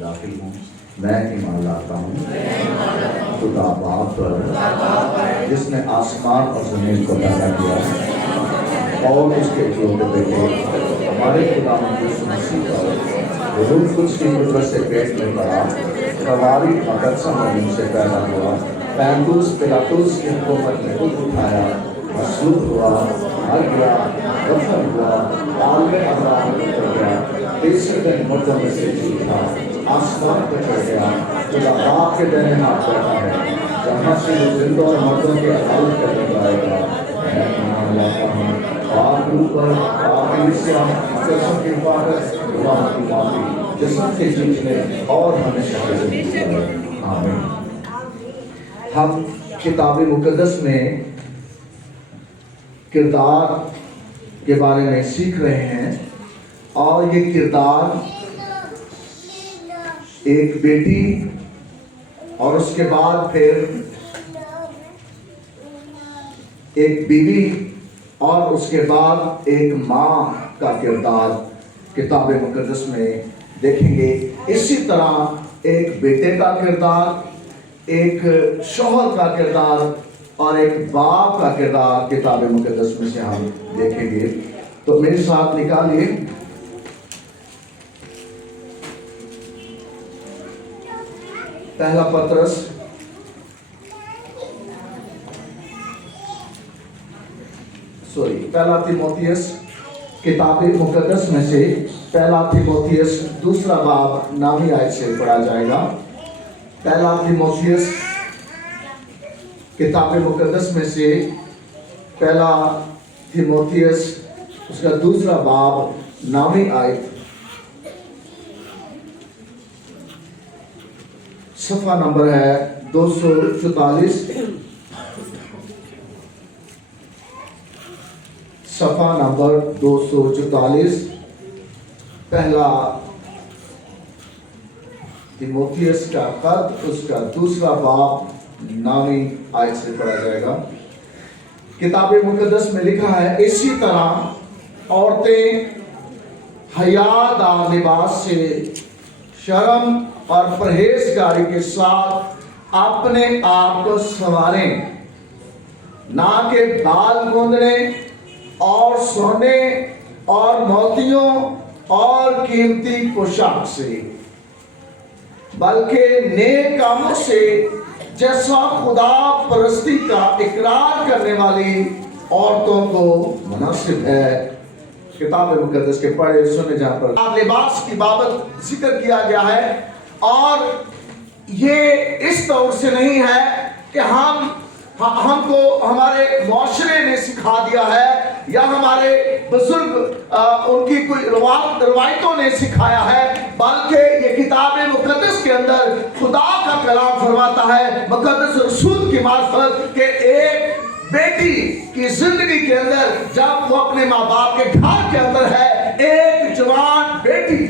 داخل ہوں. میں ایمان لاتا ہوں خدا باپ پر جس نے آسمان اور زمین کو پیدا کیا اور اس کے اکلوتے بیٹے ہمارے خدا یسوع مسیح پر روح القدس کی قدرت سے پیٹ میں پڑا، قواری مقدسہ مریم سے پیدا ہوا، پینتوس پلاطس کی حکومت میں خود اٹھایا، مصلوب ہوا، مر گیا، دفن ہوا، عالم ابرار میں اتر گیا، تیسرے دن مردوں میں سے جی اٹھا، آسمان پہ چڑھ گیا، خدا باپ کے دائیں ہاتھ بیٹھا ہے، جہاں سے وہ زندوں اور مردوں کے عدالت کرنے لائے گا. میں ایمان لاتا ہوں پاک روح پر، پاک کلیسیا، مقدسوں کی حفاظت، گناہوں کی معافی، جسم کے جیتنے اور ہمیشہ کی زندگی پر. آمین. ہم کتاب مقدس میں کردار کے بارے میں سیکھ رہے ہیں، اور یہ کردار ایک بیٹی اور اس کے بعد پھر ایک بیوی اور اس کے بعد ایک ماں کا کردار کتاب مقدس میں دیکھیں گے. اسی طرح ایک بیٹے کا کردار، ایک شوہر کا کردار اور ایک باپ کا کردار کتاب مقدس میں سے ہم دیکھیں گے. تو میرے ساتھ نکالیے پہلا تیموتھیوس کتاب مقدس میں سے پہلا تیموتھیوس دوسرا باب نامی آیت سے پڑھا جائے گا. پہلا تیموتھیوس کتاب مقدس میں سے پہلا تیموتھیوس اس کا دوسرا باب نامی آیت، صفحہ نمبر ہے 244، صفحہ نمبر 244. پہلا تیموتھیوس کا خط اس کا دوسرا باب نامی آیت سے پڑھا جائے گا. کتاب مقدس میں لکھا ہے، اسی طرح عورتیں حیادار لباس سے شرم اور پرہیزگاری کے ساتھ اپنے آپ کو سنواریں، نہ کہ بال گوندنے اور سونے اور موتیوں اور قیمتی پوشاک سے، بلکہ نیک کاموں سے جیسا خدا پرستی کا اقرار کرنے والی عورتوں کو مناسب ہے. کتاب مقدس کے پڑھے سنے جہاں پر لباس کی بابت ذکر کیا گیا ہے، اور یہ اس طور سے نہیں ہے کہ ہم کو ہمارے معاشرے نے سکھا دیا ہے یا ہمارے بزرگ ان کی کوئی روایتوں نے سکھایا ہے، بلکہ یہ کتاب مقدس کے اندر خدا کا کلام فرماتا ہے مقدس رسول کی معرفت کہ ایک بیٹی کی زندگی کے اندر جب وہ اپنے ماں باپ کے گھر کے اندر ہے، ایک جوان بیٹی،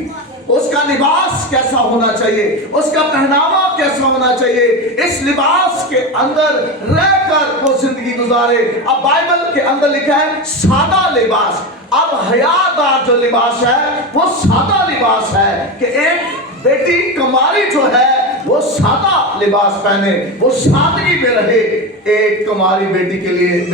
اس کا لباس کیسا ہونا چاہیے، اس کا پہناوا کیسا ہونا چاہیے، اس لباس کے اندر رہ کر وہ زندگی گزارے. اب بائبل کے اندر لکھا ہے سادہ لباس. اب حیادار جو لباس ہے وہ سادہ لباس ہے کہ ایک بیٹی کماری جو ہے وہ سادہ لباس پہنے، وہ سادگی میں رہے. ایک کماری بیٹی کے لیے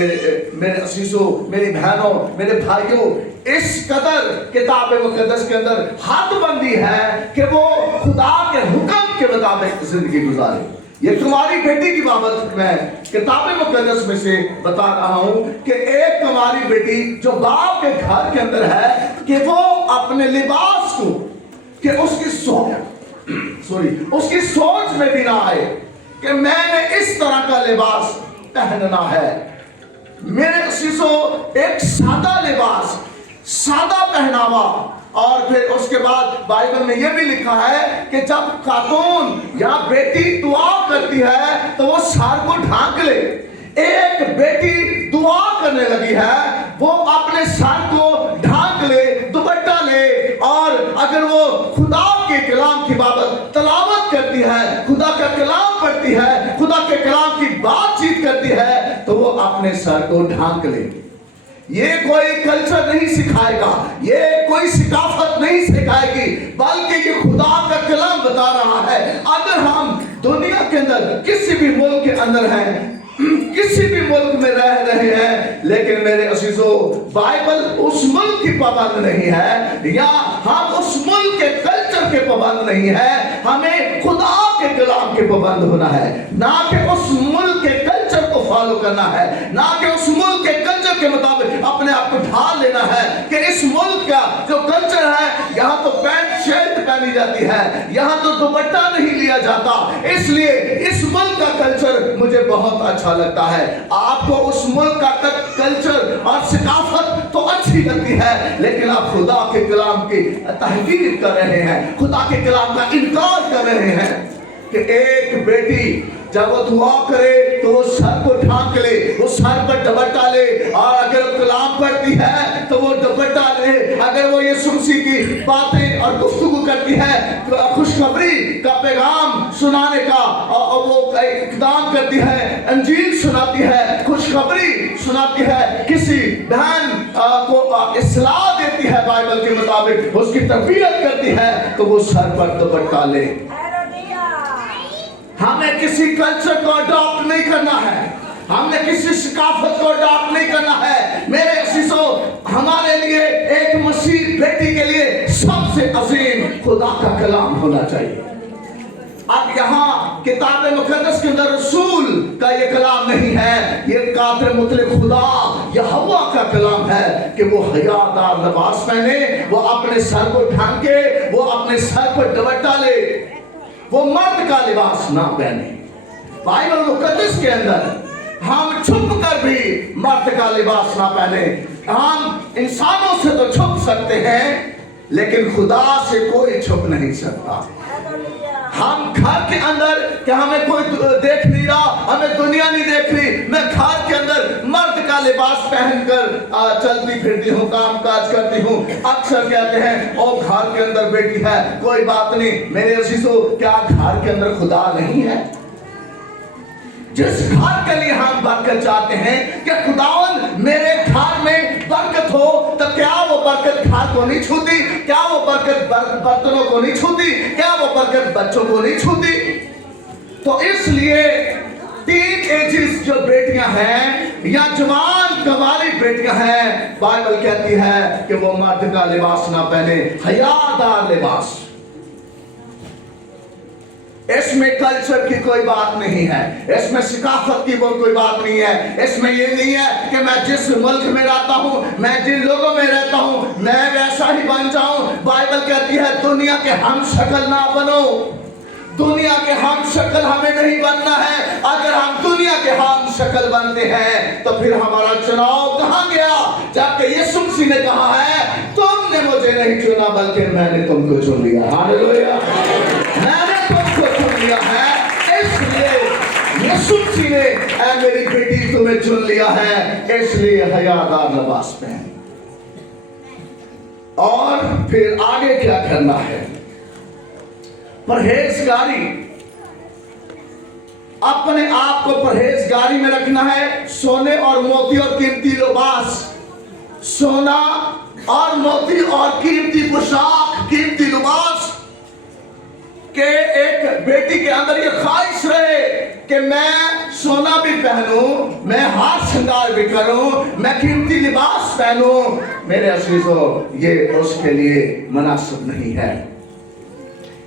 میرے عزیزوں، میری بہنوں، میرے بھائیوں، اس قدر کتاب مقدس کے اندر حد بندی ہے کہ وہ خدا کے حکم کے مطابق زندگی گزارے. یہ کماری بیٹی کی بابت میں کتاب مقدس میں سے بتا رہا ہوں کہ ایک کماری بیٹی جو باپ کے گھر کے اندر ہے کہ وہ اپنے لباس کو کہ اس کی سوچ میں بھی نہ آئے کہ میں نے اس طرح کا لباس پہننا ہے. میرے عزیزوں، ایک سادہ لباس، سادہ پہناوا. اور پھر اس کے بعد بائبل میں یہ بھی لکھا ہے کہ جب خاتون یا بیٹی دعا کرتی ہے تو وہ سر کو ڈھانک لے. ایک بیٹی دعا کرنے لگی ہے، وہ اپنے سر کو ڈھانک لے، دوپٹہ لے، اور اگر وہ خدا کے کلام کی بابت تلاوت کرتی ہے، خدا کا کلام پڑھتی ہے، خدا کے کلام کی بات چیت کرتی ہے، تو وہ اپنے سر کو ڈھانک لے. یہ کوئی کلچر نہیں سکھائے گا، یہ کوئی ثقافت نہیں سکھائے گی، بلکہ یہ خدا کا کلام بتا अगर हम दुनिया के अंदर किसी भी मुल्क के अंदर हैं, किसी भी मुल्क में रह रहे हैं, लेकिन मेरे अजीजों बाइबल उस मुल्क की पाबंद नहीं है, या हम उस मुल्क के कल्चर के पाबंद नहीं है। हमें खुदा के कलाम के पाबंद होना है, ना कि उस मुल्क के कल्चर को फॉलो करना है, ना कि उस मुल्क के कल्चर के मुताबिक अपने आप को ढाल लेना है कि इस मुल्क का जो कल्चर है, यहाँ तो पैंट शर्ट पहनी जाती है, यहाँ तो दुपट्टा नहीं लिया जाता, इसलिए इस मुल्क का कल्चर मुझे बहुत अच्छा लगता है। आपको उस मुल्क का कल्चर और सकाफत तो अच्छी लगती है, लेकिन आप खुदा के कलाम की तहकीर कर रहे हैं, खुदा के कलाम का इनकार कर रहे हैं कि एक बेटी जब वो दुआ करे तो वो सर को ढांक ले, वो सर पर दुपट्टा ले, और अगर वो कलाम पढ़ती है तो वो दुपट्टा ले, अगर वो यीशु मसीह की बातें और गुफ्तगू करती है, खुशखबरी का पैगाम सुनाने का और वो इक़दाम करती है, अंजील सुनाती है, खुशखबरी सुनाती है, किसी बहन को इस्लाह देती है बाइबल के मुताबिक, उसकी तरबियत करती है, तो वो सर पर दुपट्टा ले। हमें किसी कल्चर को अडॉप्ट नहीं करना है, हमने किसी सकाफत को अडॉप्ट नहीं करना है। मेरे अजीजों, हमारे लिए एक मसीह बेटी के लिए सबसे अजीम खुदा का कलाम होना चाहिए। अब यहाँ किताब मुकद्दस के अंदर रसूल का ये कलाम नहीं है, ये कादर मुतलक खुदा यहोवा का कलाम है कि वो हयादार लिबास पहने, वो अपने सर को ढांके, वो अपने सर पर दुपट्टा ले, वो मर्द का लिबास ना पहने। बाइबल मुकद्दस के अंदर हम छुप कर भी मर्द का लिबास ना पहने। हम इंसानों से तो छुप सकते हैं, लेकिन खुदा से कोई छुप नहीं सकता। हम घर के अंदर कि हमें कोई देख नहीं रहा, हमें दुनिया नहीं देख रही, मैं घर के अंदर मर्द का लिबास पहनकर चलती फिरती हूँ, काम काज करती हूँ। अक्सर कहते हैं ओ घर के अंदर बेटी है, कोई बात नहीं। मेरे अजीजों, क्या घर के अंदर खुदा नहीं है? जिस घर के लिए हम बरकत चाहते हैं कि खुदावन मेरे घर में बरकत हो, तो क्या वो बरकत घर को नहीं छूती? क्या वो बरकत बर्तनों को नहीं छूती? क्या वो बरकत बच्चों को नहीं छूती? तो इसलिए टीन एजिस जो बेटियां हैं या जवान कवारी बेटियां हैं, बाइबल कहती है कि वो मर्द का लिबास ना पहने, हयादार लिबास। इसमें कल्चर की कोई बात नहीं है, इसमें सकाफत की कोई बात नहीं है, इसमें ये नहीं है कि मैं जिस मुल्क में रहता हूँ, मैं जिन लोगों में रहता हूँ, मैं वैसा ही बन जाऊं। बाइबल कहती है दुनिया के हम शक्ल ना बनो, दुनिया के हम शक्ल हमें नहीं बनना है। अगर हम दुनिया के हम शक्ल बनते हैं तो फिर हमारा चुनाव कहाँ गया? जबकि यीशु मसीह ने कहा है तुमने मुझे नहीं चुना बल्कि मैंने तुमको चुन लिया। हालेलुया, मैंने तुमको चुन लिया है, इसलिए यीशु मसीह ने ऐ मेरी बेटी तुम्हें चुन लिया है, इसलिए हयादार लिबास पहन। और फिर आगे क्या करना है? परहेजगारी, अपने आप को परहेजगारी में रखना है। सोने और मोती और कीमती लिबास, सोना और मोती और कीमती पोशाक, कीमती लिबास के एक बेटी के अंदर ये ख्वाहिश रहे कि मैं सोना भी पहनूं, मैं हाथ श्रृंगार भी करूं, मैं कीमती लिबास पहनूं। मेरे अजीजों, ये उसके लिए मुनासिब नहीं है।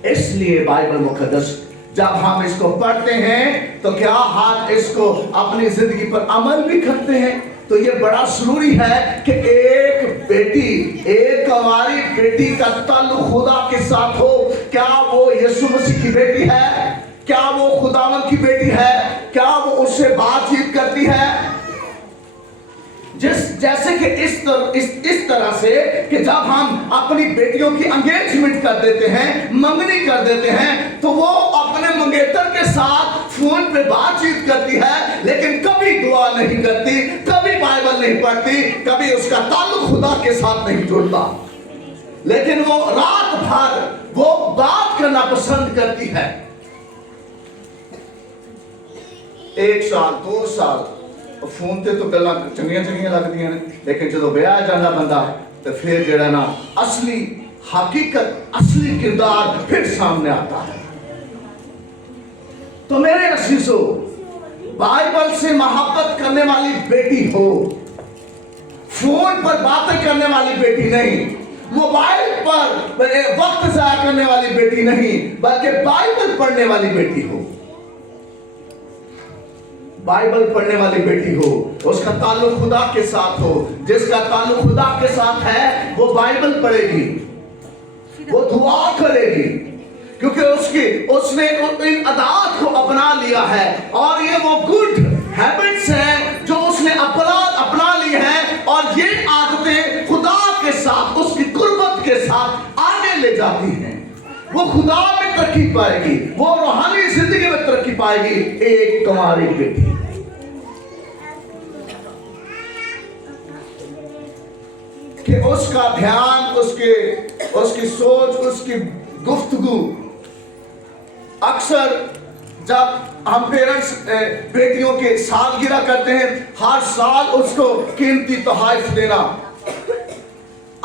इसलिए बाइबल मुकद्दस जब हम इसको पढ़ते हैं तो क्या हम इसको अपनी जिंदगी पर अमल भी करते हैं? तो ये बड़ा जरूरी है कि एक बेटी, एक कुंवारी बेटी का ताल्लुक खुदा के साथ हो। क्या वो यीशु मसीह की बेटी है? क्या वो खुदावन की बेटी है? क्या वो उससे बातचीत करती है? जैसे कि इस तरह से कि जब हम अपनी बेटियों की एंगेजमेंट कर देते हैं, मंगनी कर देते हैं, तो वो अपने मंगेतर के साथ फोन पे बातचीत करती है, लेकिन कभी दुआ नहीं करती, कभी बाइबल नहीं पढ़ती, कभी उसका ताल्लुक खुदा के साथ नहीं जुड़ता। लेकिन वो रात भर वो बात करना पसंद करती है। 1 साल 2 साल फोन ते तो गल्लां चंगियां लगदियां ने, लेकिन जो ब्याह जाना बंदा तो फिर जेड़ा ना असली हकीकत, असली किरदार फिर सामने आता है। तो मेरे अजीजों, बाइबल से मोहब्बत करने वाली बेटी हो, फोन पर बातें करने वाली बेटी नहीं, मोबाइल पर वक्त जाया करने वाली बेटी नहीं, बल्कि बाइबल पढ़ने वाली बेटी हो। बाइबल पढ़ने वाली बेटी हो, उसका ताल्लुक खुदा के साथ हो। जिसका ताल्लुक खुदा के साथ है वो बाइबल पढ़ेगी, वो दुआ करेगी, क्योंकि उसने इन आदत को अपना लिया है। और ये वो गुड हैबिट्स हैं जो उसने अपना ली है, और ये आदतें खुदा के साथ, उसकी कुर्बत के साथ आगे ले जाती हैं। वो खुदा में तरक्की पाएगी, वो रूहानी जिंदगी में तरक्की पाएगी। एक तुम्हारी बेटी, कि उसका ध्यान, उसकी सोच, उसकी गुफ्तगू, अक्सर जब हम पेरेंट्स बेटियों के सालगिरह करते हैं, हर साल उसको कीमती तोहफे देना,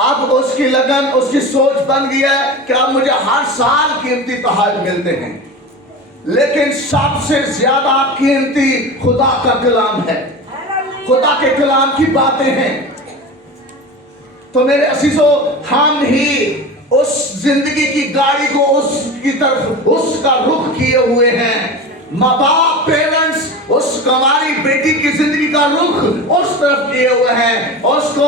अब उसकी लगन, उसकी सोच बन गई है कि अब मुझे हर साल कीमती तोहफे मिलते हैं। लेकिन सबसे ज्यादा कीमती खुदा का कलाम है, खुदा के कलाम की बातें हैं। तो मेरे अजीजों, हम ही उस जिंदगी की गाड़ी को उसकी तरफ, उसका रुख किए हुए हैं। माँ बाप, पेरेंट्स उस हमारी बेटी की जिंदगी का रुख उस तरफ किए हुए हैं। उसको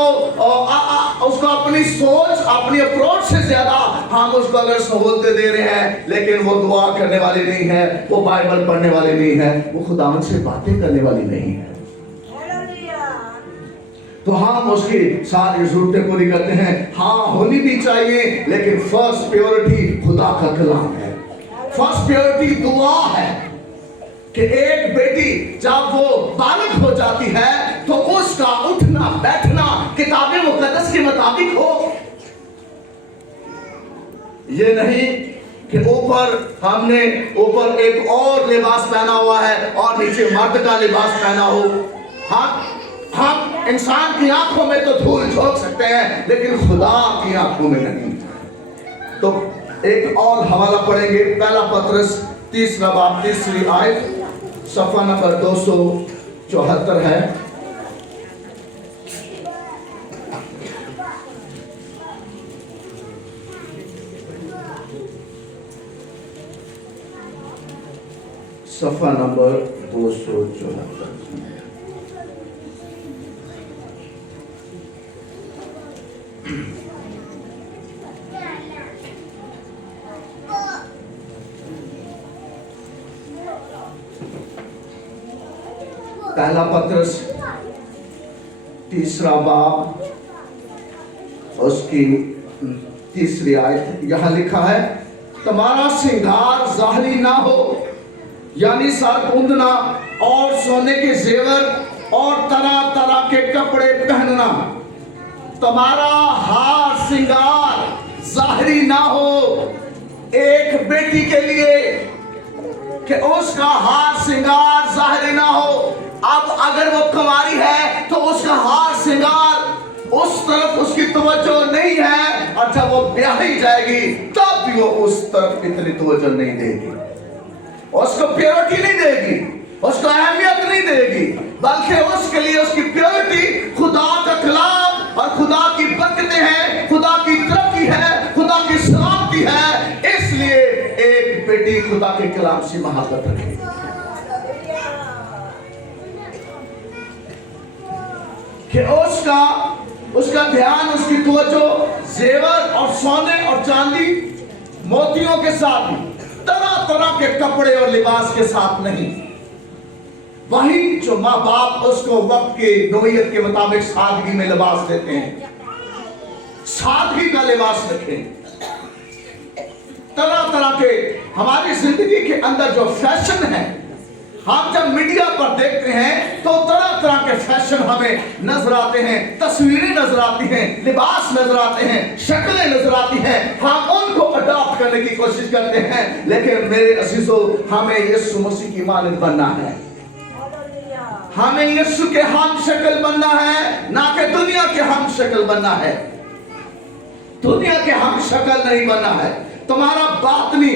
अपनी सोच, अपनी अप्रोच से ज्यादा हम उसको अगर सहूलतें दे रहे हैं, लेकिन वो दुआ करने वाली नहीं है, वो बाइबल पढ़ने वाली नहीं है, वो खुदावंद से बातें करने वाली नहीं है। तो हम उसकी सारी जरूरतें पूरी करते हैं। हाँ, होनी भी चाहिए, लेकिन फर्स्ट प्योरिटी खुदा का कलाम है, फर्स्ट प्योरिटी दुआ है। कि एक बेटी जब वो बालिग हो जाती है तो उसका उठना बैठना किताबे मुकद्दस के मुताबिक हो। ये नहीं कि हमने ऊपर एक और लिबास पहना हुआ है और नीचे मर्द का लिबास पहना हो। हम इंसान की आंखों में तो धूल झोंक सकते हैं, लेकिन खुदा की आंखों में नहीं। तो एक और हवाला पढ़ेंगे, पहला पत्रस 3 बाब 3 आयत, सफ़ा नंबर 274 है। सफ़ा नंबर 274। पहला पत्रस 3 बाब उसकी 3 आयत, यहां लिखा है, तुम्हारा श्रृंगार ज़ाहिरी ना हो, यानी सर कूंदना और सोने के जेवर और तरह तरह के कपड़े पहनना। तुम्हारा हार श्रृंगार ज़ाहिरी ना हो। एक बेटी के लिए कि उसका हार श्रृंगार ज़ाहिरी ना हो। अब अगर वो कुंवारी है तो उसका हार श्रृंगार उस तरफ उसकी तवज्जो नहीं है, और जब वो ब्याही जाएगी तब भी वो उस तरफ इतनी तवज्जो नहीं देगी, उसको प्योरिटी नहीं देगी, उसको अहमियत नहीं देगी, बल्कि उसके लिए उसकी प्योरिटी खुदा का कलाम और खुदा की बरकतें हैं, खुदा की तरक्की है, खुदा की सलामती है। इसलिए एक बेटी खुदा के कलाम से मोहब्बत रखे, कि उसका ध्यान, उसकी तवज्जो जेवर और सोने और चांदी मोतियों के साथ, तरह तरह के कपड़े और लिबास के साथ नहीं। वही जो माँ बाप उसको वक्त की नोयत के मुताबिक सादगी में लिबास देते हैं, सादगी का लिबास रखें। तरह तरह के हमारी जिंदगी के अंदर जो फैशन है, हम जब मीडिया पर देखते हैं तो तरह तरह के फैशन हमें नजर आते हैं, तस्वीरें नजर आती हैं, लिबास नजर आते हैं, शक्लें नजर आती हैं। हम उनको अडॉप्ट करने की कोशिश करते हैं, लेकिन मेरे अजीजों, हमें यीशु मसीह की मानद बनना है, हमें यीशु के हम शक्ल बनना है, ना कि दुनिया के हम शक्ल बनना है। दुनिया के हम शक्ल नहीं बनना है। तुम्हारा बातनी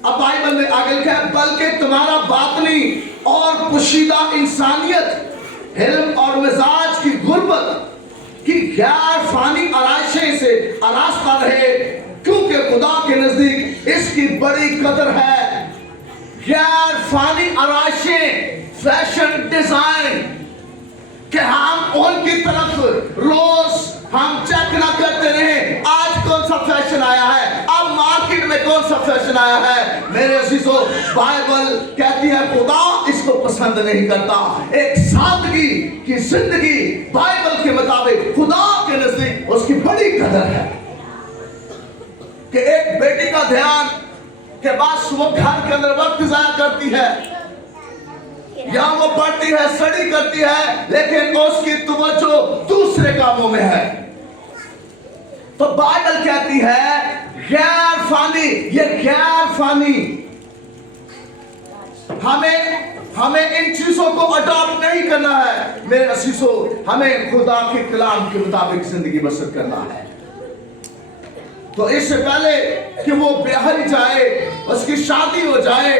अब बाइबल में आगे लिखा है, बल्कि तुम्हारा बातनी और पोशीदा इंसानियत, हिल्म और मिजाज की गुर्बत की गैर फानी आराइशें से आरास्ता रहे, क्योंकि खुदा के नजदीक इसकी बड़ी कदर है। गैर फानी आराइशें, फैशन डिजाइन, कि हम उनकी तरफ रोज हम चेक ना करते रहे आज कौन सा फैशन आया है, अब मार्केट में कौन सा फैशन आया है। मेरे अजीजों, बाइबल कहती है खुदा इसको पसंद नहीं करता। एक सादगी की जिंदगी बाइबल के मुताबिक खुदा के नजदीक उसकी बड़ी कदर है। कि एक बेटी का ध्यान के बाद वो घर के अंदर वक्त जाया करती है, या वो पढ़ती है, स्टडी करती है, लेकिन उसकी तवज्जो दूसरे कामों में है। तो बाइबल कहती है गैर फानी, ये गैर फानी, हमें इन चीजों को अडॉप्ट नहीं करना है। मेरे असीसों, हमें खुदा के कलाम के मुताबिक जिंदगी बसर करना है। तो इससे पहले कि वो ब्याह जाए, उसकी शादी हो जाए,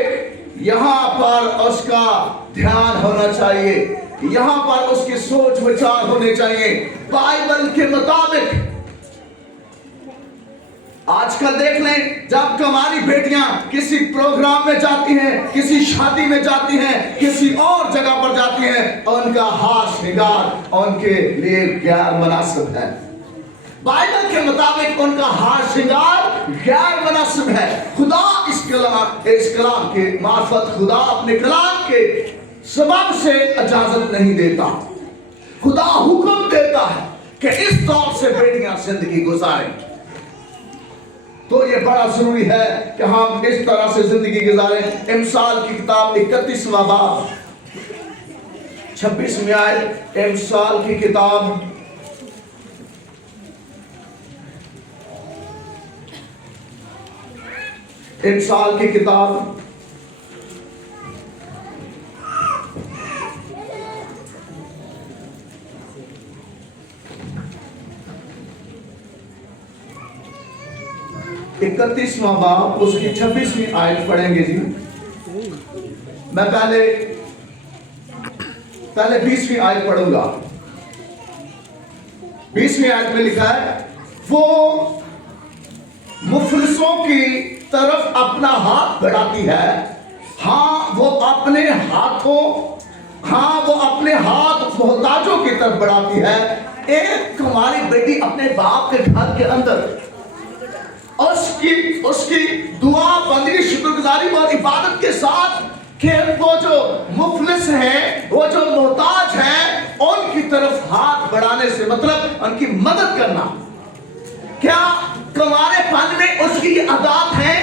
यहां पर उसका ध्यान होना चाहिए, यहां पर उसकी सोच विचार होने चाहिए बाइबल के मुताबिक। आजकल देख लें, जब हमारी बेटियां किसी प्रोग्राम में जाती हैं, किसी शादी में जाती हैं, किसी और जगह पर जाती हैं, उनका हाथ श्रृंगार उनके लिए गैर मुनासिब है। बाइबल के मुताबिक उनका हाथ श्रृंगार गैर मुनासिब है। खुदा इस कलाम के मार्फत, खुदा अपने कलाम के सबब से इजाजत नहीं देता। खुदा हुक्म देता है कि इस तौर से बेटियां जिंदगी गुजारें। तो ये बड़ा जरूरी है कि हम इस तरह से जिंदगी गुजारें। इमसाल की किताब 31वां बाब 26वीं आयत, इमसाल की किताब 31वां बाब उसकी 26वीं आयत पढ़ेंगे जी। मैं पहले 20वीं आयत पढ़ूंगा। 20वीं आयत में लिखा है, वो मुफलिसों की तरफ अपना हाथ बढ़ाती है, हाँ वो अपने हाथ मोहताजों की तरफ बढ़ाती है। एक हमारी बेटी अपने बाप के घर के अंदर उसकी दुआ, बंदगी, शुक्रगुजारी और इबादत के साथ कि वो जो मुफलिस हैं, वो जो मोहताज हैं, उनकी तरफ हाथ बढ़ाने से मतलब उनकी मदद करना। क्या कमारेपन में उसकी ये आदत है?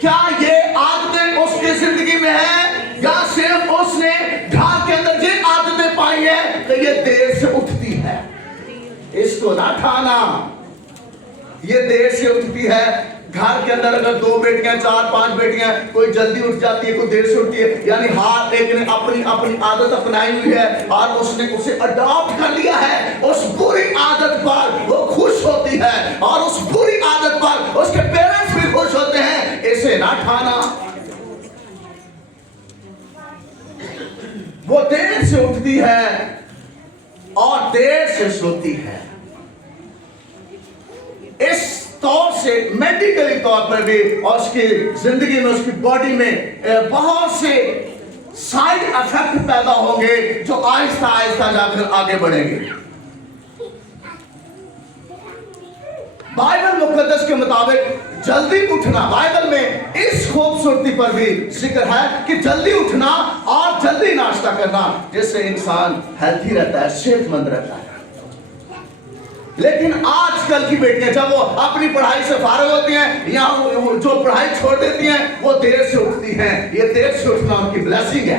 क्या ये आदतें उसकी जिंदगी में है, या सिर्फ उसने घर के अंदर ये आदतें पाई है कि ये देर से उठती है? इसको ना ठाना, ये देर से उठती है। घर के अंदर अगर 2 बेटियां, 4-5 बेटियां, कोई जल्दी उठ जाती है, कोई देर से उठती है, यानी हर एक ने अपनी आदत अपनाई हुई है और उसने उसे अडॉप्ट कर लिया है। उस बुरी आदत पर वो खुश होती है और उस बुरी आदत पर उसके पेरेंट्स भी खुश होते हैं। इसे ना ठाना। वो देर से उठती है और देर से सोती है। इस तौर से मेडिकली तौर पर भी और उसकी जिंदगी में, उसकी बॉडी में बहुत से साइड इफेक्ट पैदा होंगे जो आहिस्ता आहिस्ता जाकर आगे बढ़ेंगे। बाइबल मुकद्दस के मुताबिक जल्दी उठना, बाइबल में इस खूबसूरती पर भी जिक्र है कि जल्दी उठना और जल्दी नाश्ता करना, जिससे इंसान हेल्थी रहता है, सेहतमंद रहता है। लेकिन आजकल की बेटियां जब वो अपनी पढ़ाई से फारिग होती हैं या जो पढ़ाई छोड़ देती हैं, वो देर से उठती हैं। ये देर से उठना उनकी ब्लेसिंग है।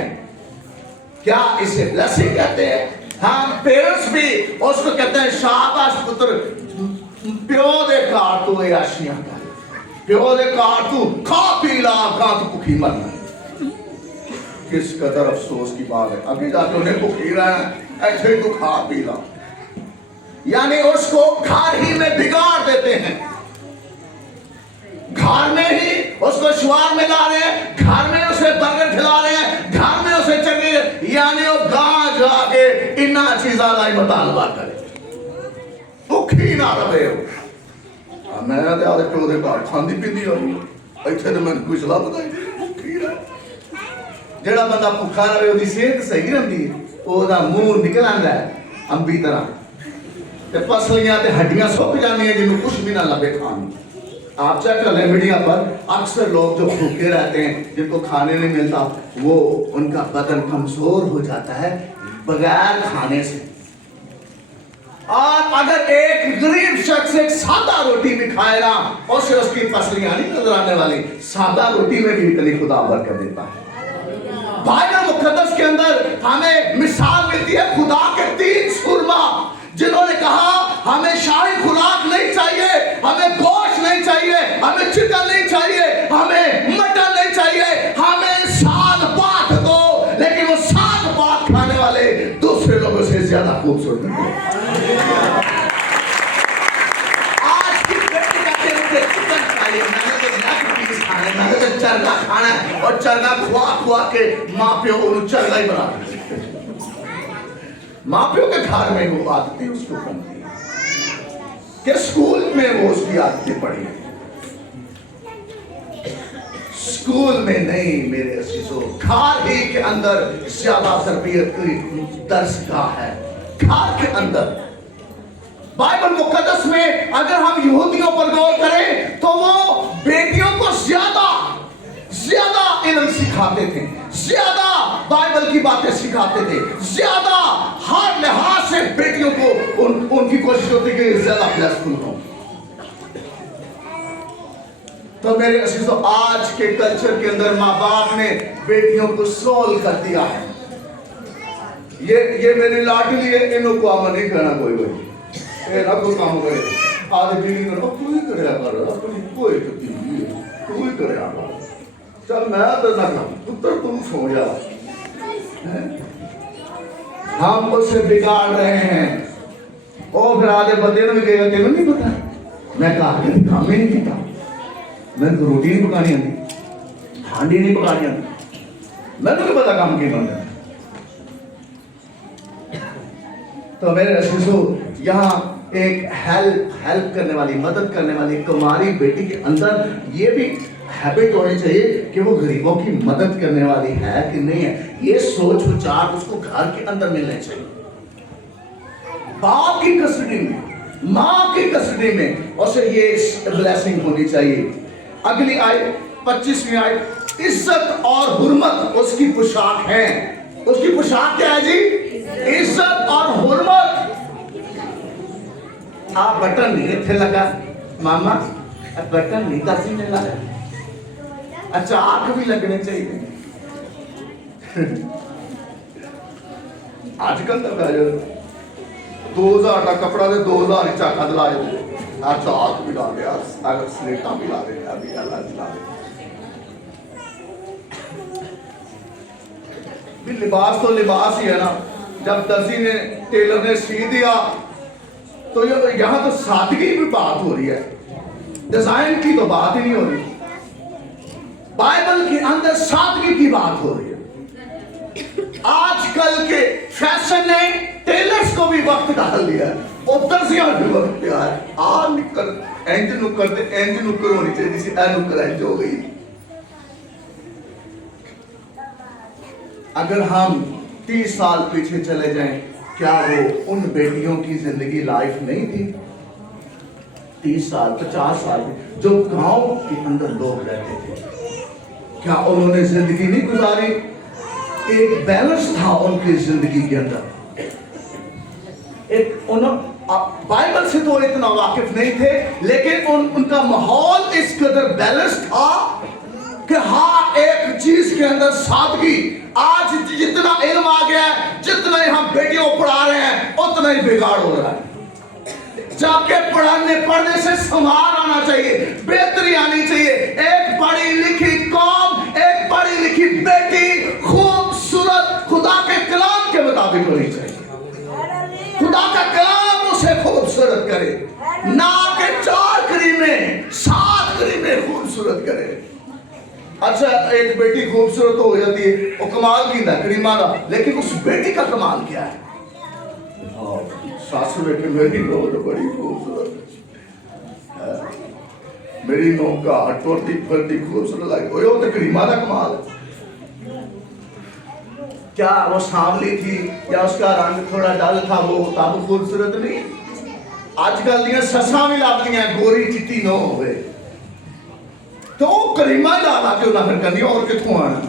क्या इसे ब्लेसिंग कहते हैं? हम पेरेंट्स भी उसको कहते हैं शाबाश पुत्र, प्यो दे कार तू आशियां कर, प्यो दे कार तू खा पी ला, खा तू भूखी मरना। किस कदर अफसोस की बात है, अभी जाके उन्हें भूखी रहना, ऐसे ही तू खा पी ला, यानी उसको घर ही में बिगाड़ देते हैं। घर में ही उसको शुआर में ला रहे हैं, घर में उसे बर्गर खिला रहे हैं, घर में उसे चंगे यानी वो गां जा के इन्ना चीज़ा लाई मुतालबा करे भुखी ना रहे हो। मैं तो आदे प्यो दे घर खांदी पींदी होई इत्थे ते मैनूं कोई सलाह पता ही भुखी रहे। जेड़ा बंदा भुखा रहे ओदी सेहत सही रहिंदी है, ओदा मुंह निकल आंदा है अंबी तरह ते पसलियां ते हड्डियां सुक जांदियां जिन्हों कुछ भी ना लगे खाने। आप चेक कर लें मीडिया पर अक्सर लोग जो भूखे रहते हैं, जिनको खाने नहीं मिलता, वो उनका बदन कमजोर हो जाता है बगैर खाने से। और अगर एक गरीब शख्स एक सादा रोटी भी खाए ना, उससे उसकी पसलियां नहीं नजर आने वाली, सादा रोटी में भी इतनी खुदा बरकत देता है। बाइबल मुकद्दस के अंदर हमें मिसाल मिलती है खुदा के 3 सुरमा जिन्होंने कहा हमें शाही खुराक नहीं चाहिए, हमें गोश्त नहीं चाहिए, हमें चिकन नहीं चाहिए, हमें मटन नहीं चाहिए, हमें साग पात दो। लेकिन वो साग पात खाने वाले दूसरे लोगों से ज्यादा खूबसूरत हैं। आज की बेटी का चिकन चाहिए, मैंने तो लेग पीस खाना है, मैंने तो चरगा खाना है, और चरगा खुआ खुआ के माँ प्यो उन्हें चरगा ही बना दिया। माँ प्यो के घर में वो आदतें उसको बनती है कि स्कूल में वो उसकी आदतें पड़ी, स्कूल में नहीं। मेरे अजीजों, घर ही के अंदर ज्यादा तरबियत की दर्सगाह है, घर के अंदर। बाइबल मुकद्दस में अगर हम यहूदियों पर गौर करें तो वो बेटियों को ज्यादा इल्म सिखाते थे, ज्यादा बाइबल की बातें सिखाते थे, ज्यादा हर लिहाज से बेटियों को उनकी कोशिश होती कि ज्यादा प्लेसफुल हो। तो मेरे अजीजों, आज के कल्चर के अंदर माँ बाप ने बेटियों को सोल कर दिया है। ये मेरी लाडली है, इन्हों काम नहीं करना कोई ना कोई काम करे, आधे बीवी करो तू ही करे अपनी कोई तू ही करे। चल मैं तो ना पुत्र तुम सो जा, हम उसे बिगाड़ रहे हैं। और फिर आधे बंदे ने भी कहेगा तेरे नहीं पता, मैं कहा काम ही नहीं किया, मैं तो रोटी नहीं पकानी आती, हांडी नहीं पकानी आती, मैंने नहीं पता काम की बंदा। तो मेरे अजीजों, यहाँ एक हेल्प करने वाली, मदद करने वाली कुमारी बेटी के अंदर ये भी हैबिट होनी चाहिए कि वो गरीबों की मदद करने वाली है कि नहीं है। ये सोच विचार उसको घर के अंदर मिलने चाहिए, बाप की कस्टडी में, माँ की कस्टडी में उसे ये ब्लेसिंग होनी चाहिए। अगली आयत 25वीं आयत, इज्जत और हुर्मत उसकी पोशाक है। उसकी पोशाक क्या है जी? इज्जत और हुर्मत। आप बटन नहीं थे लगा मामा, बटन नहीं कासी ने लगा, अच्छा आंख भी लगने चाहिए। आजकल तो 2000 का कपड़ा दे 2000 चाका दिला दे, अच्छा आंख भी डाल दे, अगर स्लेटा भी ला दे, अभी अल्लाह दिला दे। भी लिबास तो लिबास ही है ना। जब दर्जी ने, टेलर ने सी दिया तो यहाँ तो सादगी की बात हो रही है, डिजाइन की तो बात ही नहीं हो रही। बाइबल के अंदर सादगी की बात हो रही है। आजकल के फैशन ने टेलर्स को भी वक्त डाल दिया है, और दर्जियां भी वक्त दिया है। आ निकल इंज नुक्कर ते इंज नुक्कर होनी चाहिए, जिसे ए नुक्कर इंज हो गई। अगर हम 30 साल पीछे चले जाएं, क्या वो उन बेटियों की जिंदगी लाइफ नहीं थी? 30 साल 50 साल जो गांव के अंदर लोग रहते थे, क्या उन्होंने जिंदगी नहीं गुजारी? एक बैलेंस था उनकी जिंदगी के अंदर। एक बाइबल से तो इतना वाकिफ नहीं थे, लेकिन उनका माहौल इस कदर बैलेंस था कि हाँ, एक चीज के अंदर सादगी। आज जितना इल्म आ गया है, जितना ही हम बेटियों को पढ़ा रहे हैं, उतना ही बिगाड़ हो रहा है। जबकि पढ़ने से संभाल आना चाहिए, बेहतरी आनी चाहिए। एक पढ़ी लिखी कौम, एक पढ़ी लिखी बेटी खूबसूरत खुदा के कलाम के मुताबिक होनी चाहिए। खुदा का कलाम उसे खूबसूरत करे, ना कि 4 करीमें 7 करीमें खूबसूरत करे। अच्छा एक बेटी खूबसूरत हो जाती है, वो कमाल की ना करीमा का, लेकिन उस बेटी का कमाल क्या है? सासू बेटी मेरी नौ तो बड़ी खूबसूरत है, मेरी नौ का टोटी फटी खूबसूरत लगे, वो तो करीमा का कमाल है। क्या वो सांवली थी या उसका रंग थोड़ा डल था, वो तब खूबसूरत नहीं? आजकल दियां ससा भी लगदियां गोरी चिट्टी नो होवे, तो करीमा ला के उन्हें फिर करनी, और कितों आना?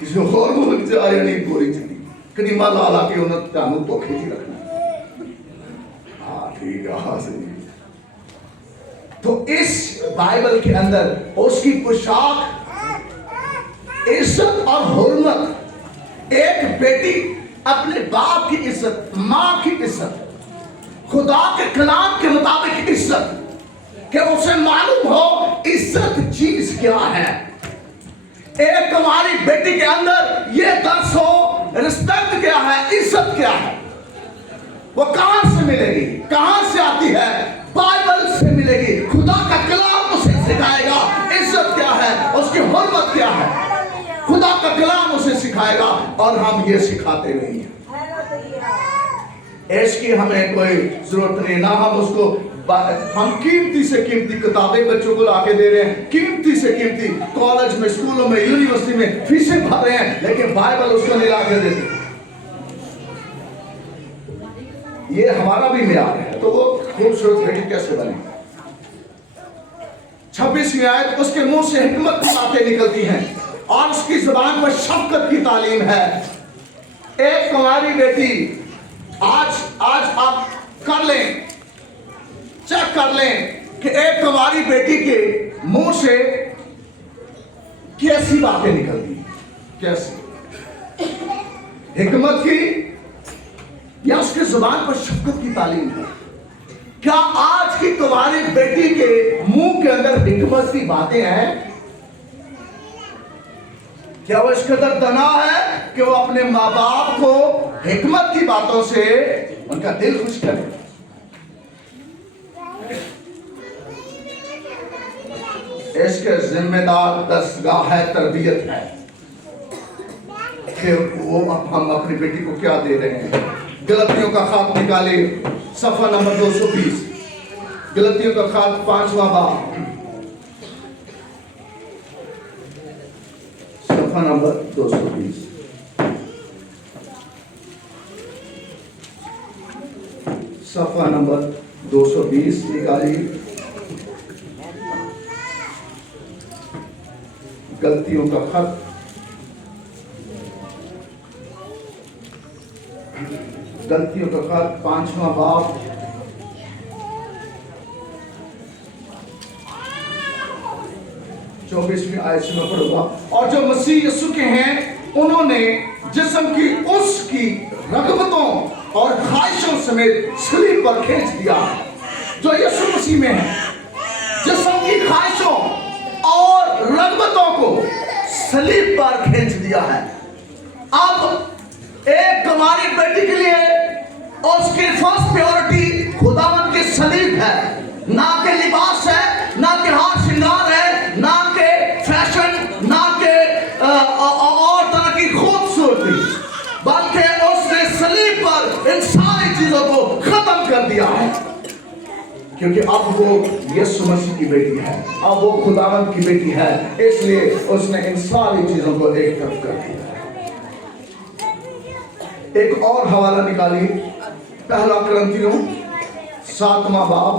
किसी और मुल्क से आया नहीं गोरी चिट्टी, करीमा ला के उन्हें तानू धोखे च रखना। हाँ ठीक है, हाँ सही। तो इस बाइबल के अंदर उसकी पोशाक, इज्जत और हुर्मत, एक बेटी अपने बाप की इज्जत, माँ की इज्जत, खुदा के कलाम के मुताबिक इज्जत, कि उसे मालूम हो इज्जत चीज क्या है। एक तुम्हारी बेटी के अंदर ये दर्श हो रिस्पेक्ट क्या है, इज्जत क्या है। वो कहां से मिलेगी, कहां से आती है? बाइबल से मिलेगी। खुदा का कलाम उसे सिखाएगा इज्जत क्या है, उसकी हुर्मत क्या है। खुदा का कलाम उसे सिखाएगा और हम ये सिखाते नहीं हैं। इसकी हमें कोई जरूरत नहीं, ना हम उसको, हम कीमती से कीमती किताबें बच्चों को लाके दे रहे हैं, कीमती से कीमती कॉलेज में, स्कूलों में, यूनिवर्सिटी में फीसें भर रहे हैं, लेकिन बाइबल उसको नहीं लाके देते। ये हमारा भी मियार है, तो वो खूबसूरत बेटी कैसे बने? 26वीं आयत, उसके मुंह से हिकमत की बातें निकलती हैं और उसकी जुबान पर शफकत की तालीम है। एक कुंवारी बेटी, आज आप कर लें, चेक कर लें कि एक कुंवारी बेटी के मुंह से कैसी बातें निकलती, कैसी हिकमत की या उसके जुबान पर शफकत की तालीम है। क्या आज की तुम्हारी बेटी के मुंह के अंदर हिकमत की बातें हैं? क्या वो इस कदर दना है कि वो अपने माँ बाप को हिकमत की बातों से उनका दिल खुश करे? इसके जिम्मेदार दस्तगाह है, तरबियत है कि वो हम अपनी बेटी को क्या दे रहे हैं। गलतियों का खाक निकाले, सफा नंबर 220, गलतियों का खाक 5वां बाब, सफा नंबर 220। सफा नंबर 220 निकालिए। गलतियों का खत, गलतियों का खत 5वां बाब, चौबीसवीं आयत से मैं पढ़ूंगा। और जो मसीह यीशु के हैं, उन्होंने जिस्म की उसकी रगबतों और ख्वाहिशों समेत सलीब पर खींच दिया। जो यीशु मसीह में है, जिस्म की ख्वाहिशों और रगबतों को सलीब पर खींच दिया है। अब एक कुंवारी बेटी के लिए उसकी फर्स्ट प्रायोरिटी खुदावंद की सलीब है, ना के लिबास है, ना के हार श्रृंगार है, ना के फैशन, ना के और तरह की खूबसूरती, बल्कि उसने सलीब पर इन सारी चीजों को खत्म कर दिया है। क्योंकि अब वो यीशु मसीह की बेटी है, अब वो खुदावंद की बेटी है, इसलिए उसने इन सारी चीजों को एक तरफ कर दिया। एक और हवाला निकालिए, पहला कुरिन्थियों 7वां बाब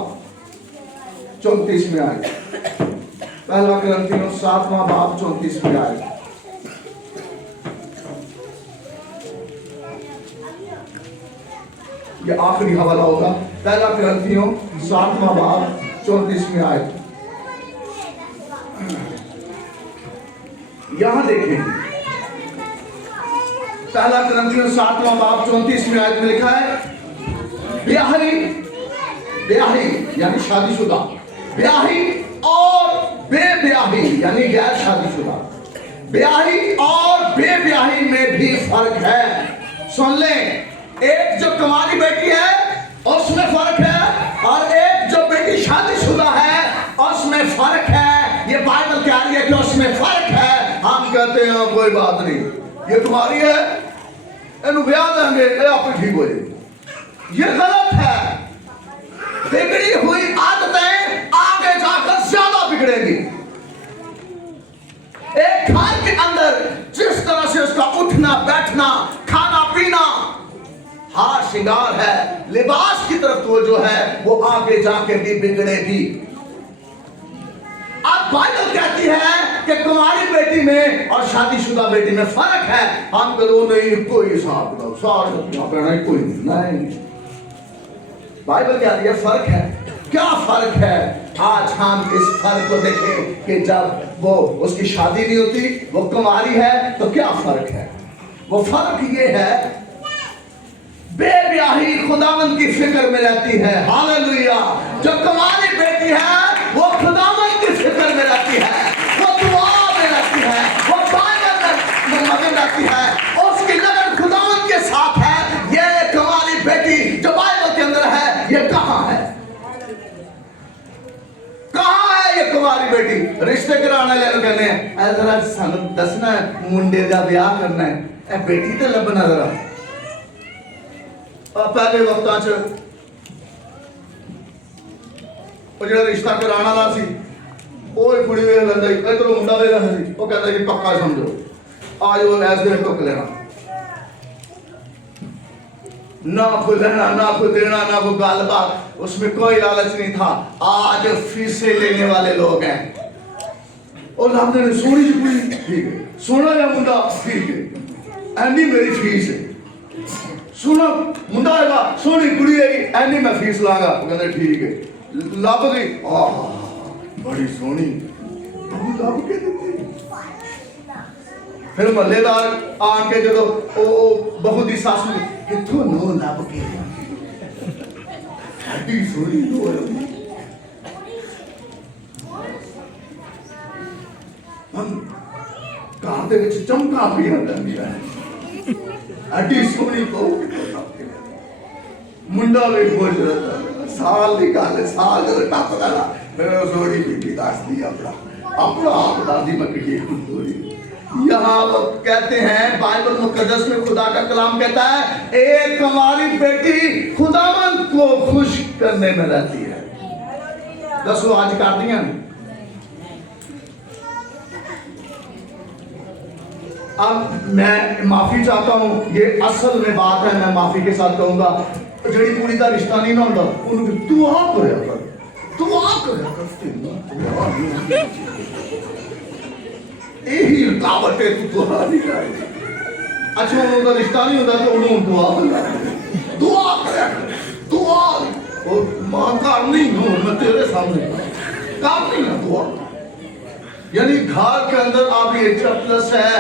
34वीं आयत। पहला कुरिन्थियों 7वां बाब 34वीं आयत। ये आखिरी हवाला होगा। पहला कुरिन्थियों 7वां बाब 34वीं आयत। यहां देखें, पहला कुरिन्थियों 7वां बाब 34वीं आयत में लिखा है, ब्याही, ब्याही यानी शादीशुदा, ब्याही और बेब्याही यानी गैर शादीशुदा, ब्याही और बेब्याही में भी फर्क है। सुन लें, एक जो कुंवारी बेटी है उसमें फर्क है, और एक जो बेटी शादीशुदा है उसमें फर्क है। ये बाइबल कह रही है कि उसमें फर्क है। हम कहते हैं कोई बात नहीं, ये तुम्हारी है, इन्हें ब्याह देंगे, ये आप ठीक हो जाएगी। ये गलत है। बिगड़ी हुई आदतें आगे जाकर ज्यादा बिगड़ेंगी। एक घर के अंदर जिस तरह से उसका उठना बैठना खाना पीना हार श्रृंगार है, लिबास की तरफ तो जो है वो आगे जाके भी बिगड़ेगी। अब बाइबल कहती है कि कुंवारी बेटी में और शादीशुदा बेटी में फर्क है। हम कहो नहीं कोई हिसाब करो सारे कोई नहीं, बाइबल कह रही है फर्क है। क्या फर्क है? आज हम इस फर्क को देखें कि जब वो उसकी शादी नहीं होती, वो कुंवारी है, तो क्या फर्क है? वो फर्क ये है, बेब्याही खुदावंद की फिक्र में रहती है। हालेलुया। जो कुंवारी बेटी है वो खुदावंद की फिक्र में रहती है, वो दुआ में रहती है, वो बाइबल में मगन रहती है, उसकी लगन खुदावंद के साथ है। ये कुंवारी बेटी जो बाइबल के अंदर है, ये कहां है? कहां है ये कुंवारी बेटी? रिश्ते कराने ले कहने हैं जरा सानू दसना मुंडे का ब्याह करना है, ए बेटी तो लभना जरा। पहले वक्तां च ਉਹ ਜਿਹੜਾ ਰਿਸ਼ਤਾ ਕਰਾਉਣ ਵਾਲਾ ਸੀ ਉਹ ਹੀ ਕੁੜੀ ਵੇਖ ਲੈਂਦਾ ਸੀ, ਇਧਰੋਂ ਮੁੰਡਾ ਵੇਖ ਲੈਂਦਾ ਸੀ, ਉਹ ਕਹਿੰਦਾ ਜੀ ਪੱਕਾ ਸਮਝੋ ਆਜੋ ਐਸ ਦਿਨ ਟੁੱਕ ਲੈਣਾ, ना कोई लेना ना कोई देना ना कोई गालबात, उसमें कोई लालच नहीं था। आज फीसें लेने वाले लोग हैं। और आपने सोनी जी कुड़ी ठीक है, सोना या मुंडा ठीक है, एनी मेरी फीस है, सोना मुंडा आएगा सोनी कुड़ी आएगी एनी मैं फीस लांगा। वो कहते ठीक है, लब गई बड़ी सोनी लब के देती। फिर मल्लेदार आके जो बहू दी सास में किथों नो लब के एडी सोनी नो हम घर दे विच चमका पी है एडी सोनी को मुंडा भी खुश रहता, साल निकाले साल जो टप गया फिर सोनी बीबी दसदी अपना अपना आप दादी में किसी खुद होई। यहाँ वो कहते हैं बाइबल मुकद्दस में खुदा का कलाम कहता है एक कुंवारी बेटी खुदावंद को खुश करने में रहती है। दसो आज कर दिया। अब मैं माफी चाहता हूँ, ये असल में बात है, मैं माफी के साथ कहूंगा जड़ी कुड़ी का रिश्ता नहीं ना होता उनको दुआ करया कर, दुआ करया कर, यही रुकावट है तू दुआ नहीं करे। अच्छा उनका रिश्ता नहीं होता तो उन्होंने दुआ कर, दुआ करे दुआ और मां का नहीं हूं मैं तेरे सामने काम नहीं है दुआ। यानी घर के अंदर आप ये प्लस है,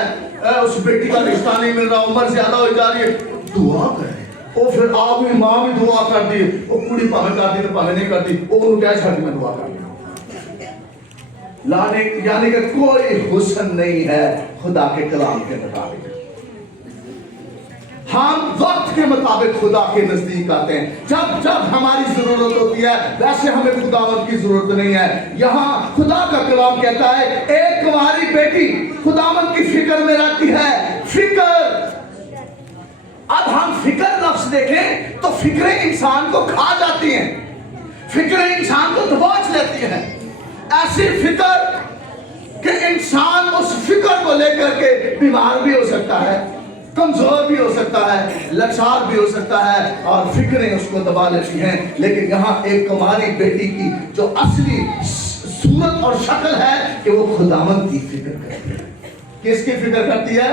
उस बेटी का रिश्ता नहीं मिल रहा, उम्र ज्यादा हो जा रही है, दुआ करे। और फिर आप भी मां भी दुआ कर दी, वो कुड़ी भावे कर दी तो भावे नहीं करती, वो उन्होंने क्या छाती में दुआ कर दी लाने, यानी कि कोई हुस्न नहीं है खुदा के कलाम के मुताबिक। हम वक्त के मुताबिक खुदा के नजदीक आते हैं। जब जब हमारी जरूरत होती है वैसे हमें खुदावंद की जरूरत नहीं है। यहाँ खुदा का कलाम कहता है एक कुंवारी बेटी खुदावंद की फिक्र में रहती है। फिक्र, अब हम फिक्र लफ्ज देखें तो फिक्रें इंसान को खा जाती हैं, फिक्रें इंसान को दबोच लेती हैं। ऐसी फिक्र कि इंसान उस फिक्र को लेकर के बीमार भी हो सकता है, कमजोर भी हो सकता है, लाचार भी हो सकता है और फिक्रें उसको दबा लेती हैं। लेकिन यहाँ एक कुंवारी बेटी की जो असली सूरत और शक्ल है कि वो खुदावंद की फिक्र करती है। किसकी फिक्र करती है?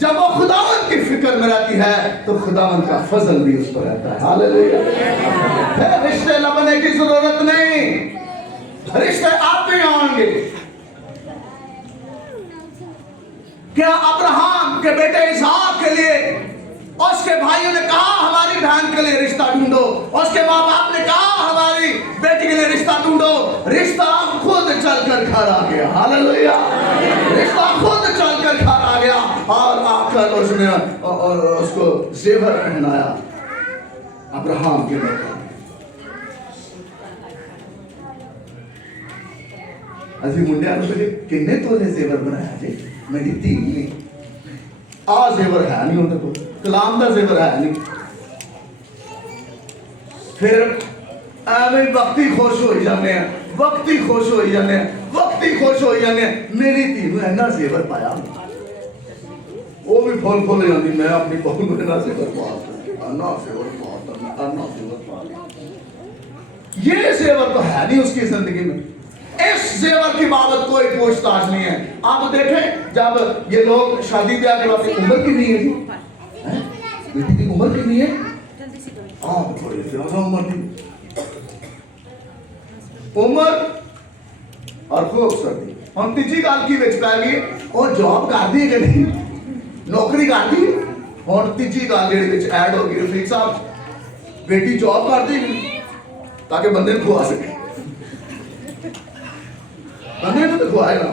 जब वो खुदावंद की फिक्र में रहती है तो खुदावंद का फजल भी उस पर रहता है। हालेलुया। फिर रिश्ते लबने की जरूरत नहीं, रिश्ते आते आएंगे। क्या अब्राहम के बेटे इसहाक के लिए उसके भाइयों ने कहा हमारी बहन के लिए रिश्ता ढूंढो, उसके माँ बाप ने कहा हमारी बेटी के लिए रिश्ता ढूंढो, रिश्ता खुद चलकर घर आ गया। हालेलुया। रिश्ता खुद चलकर घर आ गया और आकर उसने उसको जेवर पहनाया अब्राहम के बेटे। ਅਸੀਂ ਮੁੰਡਿਆਂ ਨੂੰ ਕਹਿੰਦੇ ਕਿੰਨੇ ਤੋਲੇ ਜ਼ੇਵਰ ਬਣਾਇਆ ਜੀ, ਮੇਰੀ ਧੀ ਨੇ ਆ ਜ਼ੇਵਰ ਹੈ ਨਹੀਂ ਉਹਦੇ ਕੋਲ, ਕਲਾਮ ਦਾ ਜ਼ੇਵਰ ਹੈ ਨਹੀਂ। ਫਿਰ ਐਵੇਂ ਵਕਤੀ ਖੁਸ਼ ਹੋਈ ਜਾਂਦੇ ਆ, ਵਕਤੀ ਖੁਸ਼ ਹੋਈ ਜਾਂਦੇ ਆ, ਵਕਤੀ ਖੁਸ਼ ਹੋਈ ਜਾਂਦੇ ਆ। ਮੇਰੀ ਧੀ ਨੂੰ ਇੰਨਾ ਜ਼ੇਵਰ ਪਾਇਆ, ਉਹ ਵੀ ਫੁੱਲ ਫੁੱਲ ਜਾਂਦੀ, ਮੈਂ ਆਪਣੀ ਬਹੂ ਨੂੰ ਇੰਨਾ ਜ਼ੇਵਰ ਪਾ अन्ना ज़ेवर पा, अन्ना ज़ेवर पा। ये ज़ेवर तो है नहीं उसकी जिंदगी में, इस ज़ेवर की बाबत कोई पूछताछ नहीं है। आप देखें जब ये लोग शादी ब्याह के बाद उम्र कितनी है जी, बेटी की उम्र कितनी है? हाँ थोड़ी ज्यादा उम्र थी, उम्र और खूबसूरती। हम तीजी गाल की बेच पाएगी और जॉब कर दी कि नहीं, नौकरी कर दी। और तीजी गाल जी ऐड होगी, रफीक साहब बेटी जॉब कर दी ताकि बंदे को खुआ सके, बंदे को तो खुआए ना,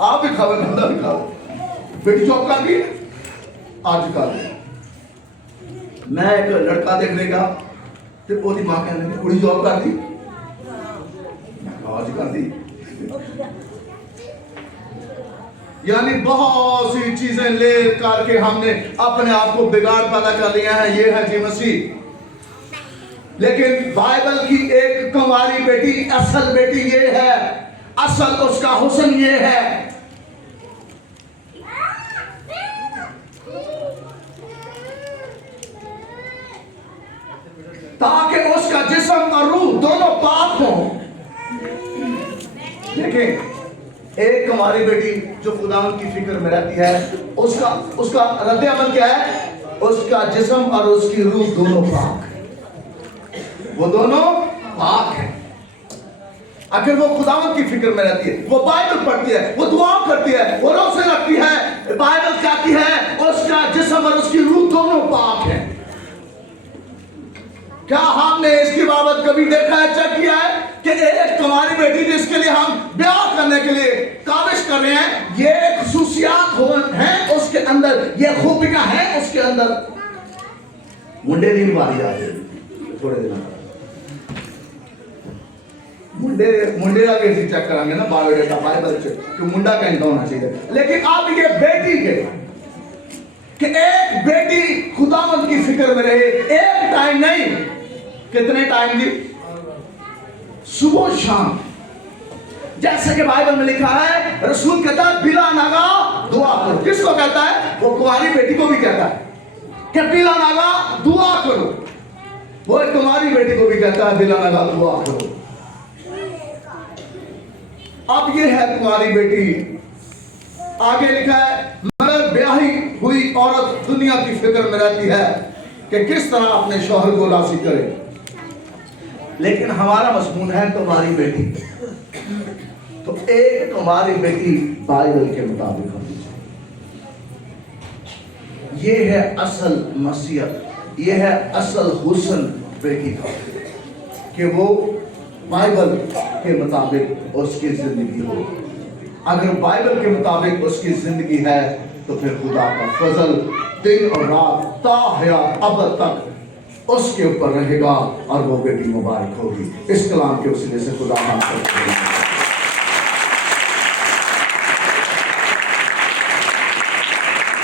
आप भी खाओ बंदा भी खाओ। बेटी जॉब कर दी आजकल। मैं एक लड़का देखने का तो वो मां कहने लगी कुड़ी जॉब कर दी, आज कर दी। यानी बहुत सी चीजें ले करके हमने अपने आप को बिगाड़ पैदा कर लिया है। ये है जी मसीह। लेकिन बाइबल की एक कुंवारी बेटी, असल बेटी ये है, असल उसका हुस्न ये है, ताकि उसका जिस्म और रूह दोनों पाक हो। देखें एक हमारी बेटी जो खुदावन की फिक्र में रहती है, उसका रद्द अमल क्या है? उसका जिस्म और उसकी रूह दोनों पाक है, वो दोनों पाक है। अगर वो खुदावन की फिक्र में रहती है, वो बाइबल पढ़ती है, वो दुआ करती है, वो रोज़े रखती है, बाइबल कहती है उसका जिस्म और उसकी रूह दोनों पाक है। क्या हमने इसकी बाबत कभी देखा है, चेक किया है कि एक तुम्हारी बेटी जिसके लिए हम ब्याह करने के लिए काविश कर रहे हैं, ये खुसूसियात हैं उसके अंदर, ये खूबियां हैं उसके अंदर। मुंडे की बारी आ गई थोड़े दिन, मुंडे का भी चेक करांगे ना बायोडेटा बाइबल से कि मुंडा कहता होना चाहिए। लेकिन आप ये बेटी के कि एक बेटी खुदावंद की फिक्र में रहे, एक टाइम नहीं, कितने टाइम जी? सुबह शाम। जैसे कि बाइबल में लिखा है, रसूल कहता है बिला नागा दुआ करो। किसको कहता है? वो कुंवारी बेटी को भी कहता है कि बिला नागा दुआ करो। वो तुम्हारी बेटी को भी कहता है बिला नागा दुआ करो। अब ये है तुम्हारी बेटी। आगे लिखा है, मगर ब्याही हुई औरत दुनिया की फिक्र में रहती है कि किस तरह अपने शौहर को राजी करे। लेकिन हमारा मजमून है तुम्हारी बेटी, तो एक तुम्हारी बेटी बाइबल के मुताबिक होनी चाहिए। ये है असल मसीहत, ये है असल हुस्न बेटी का, कि वो बाइबल के मुताबिक उसकी जिंदगी हो। अगर बाइबल के मुताबिक उसकी जिंदगी है तो फिर खुदा का फजल दिन और रात ता हयात अबद तक उसके ऊपर रहेगा और वो बेटी मुबारक होगी। इस कलाम के वसीले से खुदा